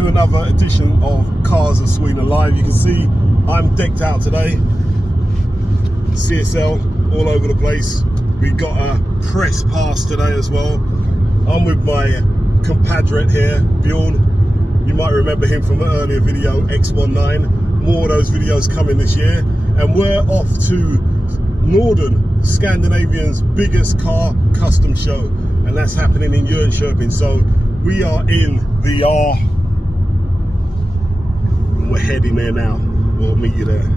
to another edition of Cars of Sweden Live. You can see I'm decked out today. CSL all over the place. We got a press pass today as well. I'm with my compadre here, Bjorn. You might remember him from an earlier video, X19. More of those videos coming this year. And we're off to Norden, Scandinavia's biggest car custom show. And that's happening in Jönköping. So we are in the we're heading there now. We'll meet you there.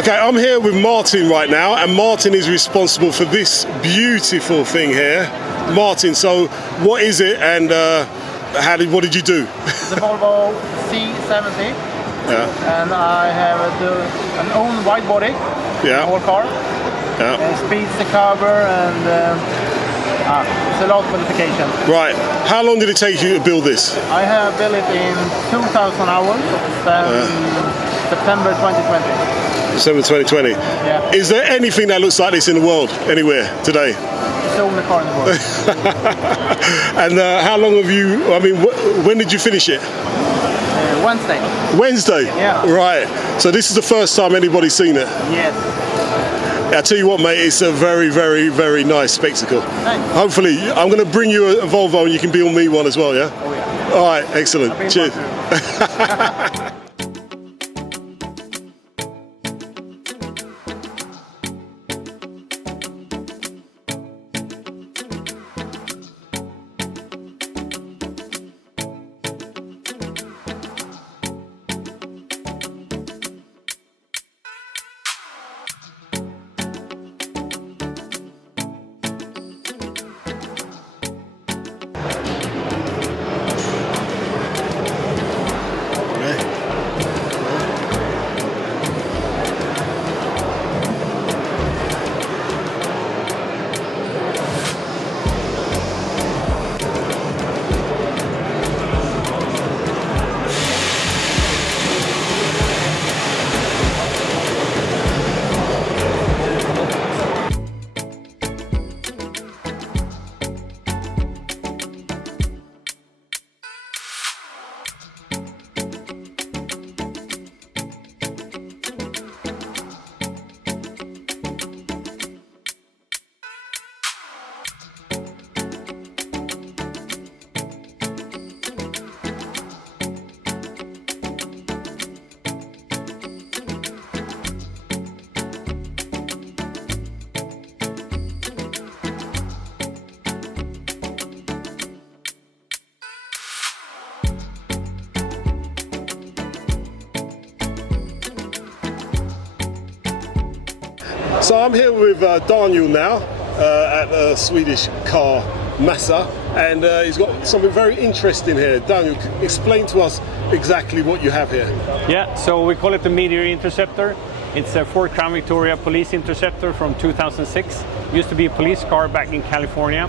Okay, I'm here with Martin right now, and Martin is responsible for this beautiful thing here. Martin, so what is it, and what did you do? The Volvo C70. Yeah. And I have an own wide body. Yeah. All car. Yeah. Speeds the cover, and it's a lot of modification. Right. How long did it take you to build this? I have built it in 2,000 hours. September 2020. December 2020. Yeah. Is there anything that looks like this in the world anywhere today? It's the only car in the world. And how long have you, I mean, when did you finish it? Wednesday. Wednesday? Yeah. Right. So this is the first time anybody's seen it? Yes. I tell you what, mate, it's a very, very, very nice spectacle. Thanks. Hopefully, I'm going to bring you a Volvo and you can build me one as well, yeah? Oh yeah. All right, excellent. Cheers. So I'm here with Daniel now at a Swedish car Massa, and he's got something very interesting here. Daniel, explain to us exactly what you have here. Yeah, so we call it the Meteor Interceptor. It's a Ford Crown Victoria police interceptor from 2006. Used to be a police car back in California,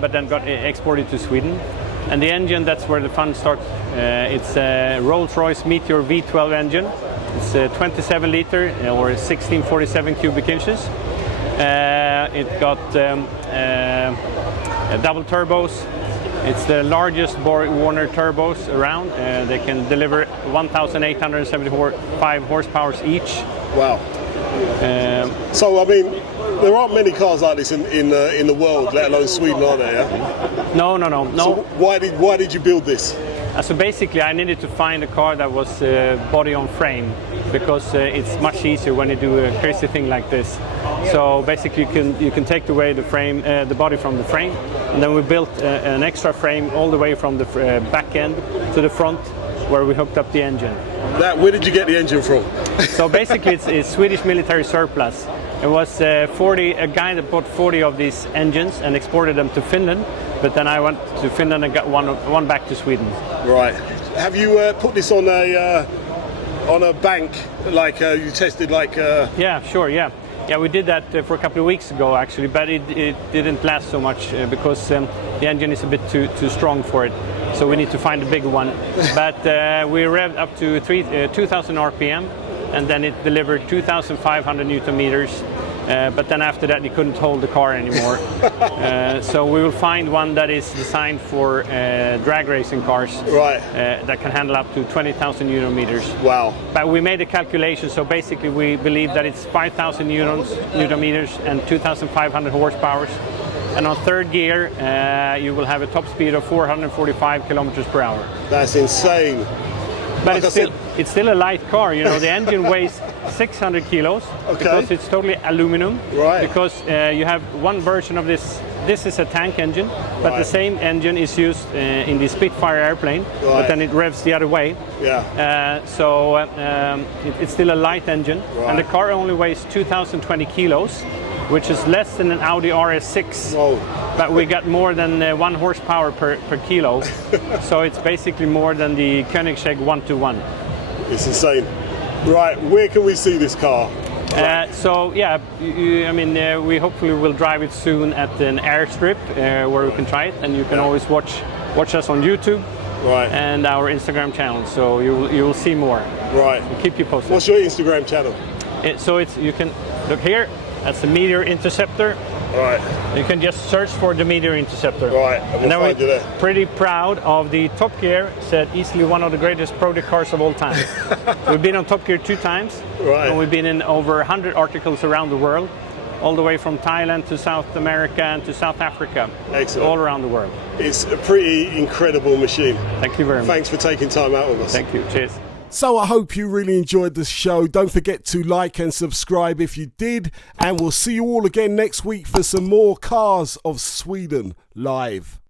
but then got exported to Sweden. And the engine, that's where the fun starts. It's a Rolls-Royce Meteor V12 engine. It's a 27 liter or 1647 cubic inches. It got double turbos. It's the largest Warner turbos around. They can deliver 1,875 horsepower each. Wow. So I mean, there aren't many cars like this in the world, let alone Sweden, are there? Yeah? No. So why did you build this? So basically, I needed to find a car that was body on frame, because it's much easier when you do a crazy thing like this. So basically, you can take away the frame, the body from the frame, and then we built an extra frame all the way from the back end to the front, where we hooked up the engine. Where did you get the engine from? So basically, it's Swedish military surplus. It was a guy that bought 40 of these engines and exported them to Finland. But then I went to Finland and got one back to Sweden. Right. Have you put this on a bank, like you tested, like? Yeah, sure. Yeah, we did that for a couple of weeks ago actually, but it didn't last so much because the engine is a bit too strong for it. So we need to find a bigger one. But we revved up to 2,000 RPM, and then it delivered 2,500 Newton meters. But then after that, you couldn't hold the car anymore. So we will find one that is designed for drag racing cars, right? That can handle up to 20,000 Newton meters. Wow! But we made a calculation. So basically, we believe that it's 5,000 Newton meters and 2,500 horsepower. And on third gear, you will have a top speed of 445 kilometers per hour. That's insane. But like it's still a light car. You know, the engine weighs 600 kilos because it's totally aluminum. Right. Because you have one version of this. This is a tank engine, but the same engine is used in the Spitfire airplane. Right. But then it revs the other way. Yeah. So it's still a light engine, and the car only weighs 2,020 kilos, which is less than an Audi RS6. Whoa. But we got more than 1 horsepower per kilo. So it's basically more than the Koenigsegg 121. It's insane. Right, where can we see this car? So yeah, we hopefully will drive it soon at an airstrip where we can try it, and you can always watch us on YouTube. Right. and our Instagram channel. So you will see more. Right. We'll keep you posted. What's your Instagram channel? You can look here. That's the Meteor Interceptor. Right. You can just search for the Meteor Interceptor. Right. And then find you there. we're pretty proud of the Top Gear, said easily one of the greatest project cars of all time. We've been on Top Gear 2 times. Right. And we've been in over 100 articles around the world, all the way from Thailand to South America and to South Africa. Excellent. All around the world. It's a pretty incredible machine. Thank you very much. Thanks for taking time out with us. Thank you. Cheers. So I hope you really enjoyed the show. Don't forget to like and subscribe if you did. And we'll see you all again next week for some more Cars of Sweden live.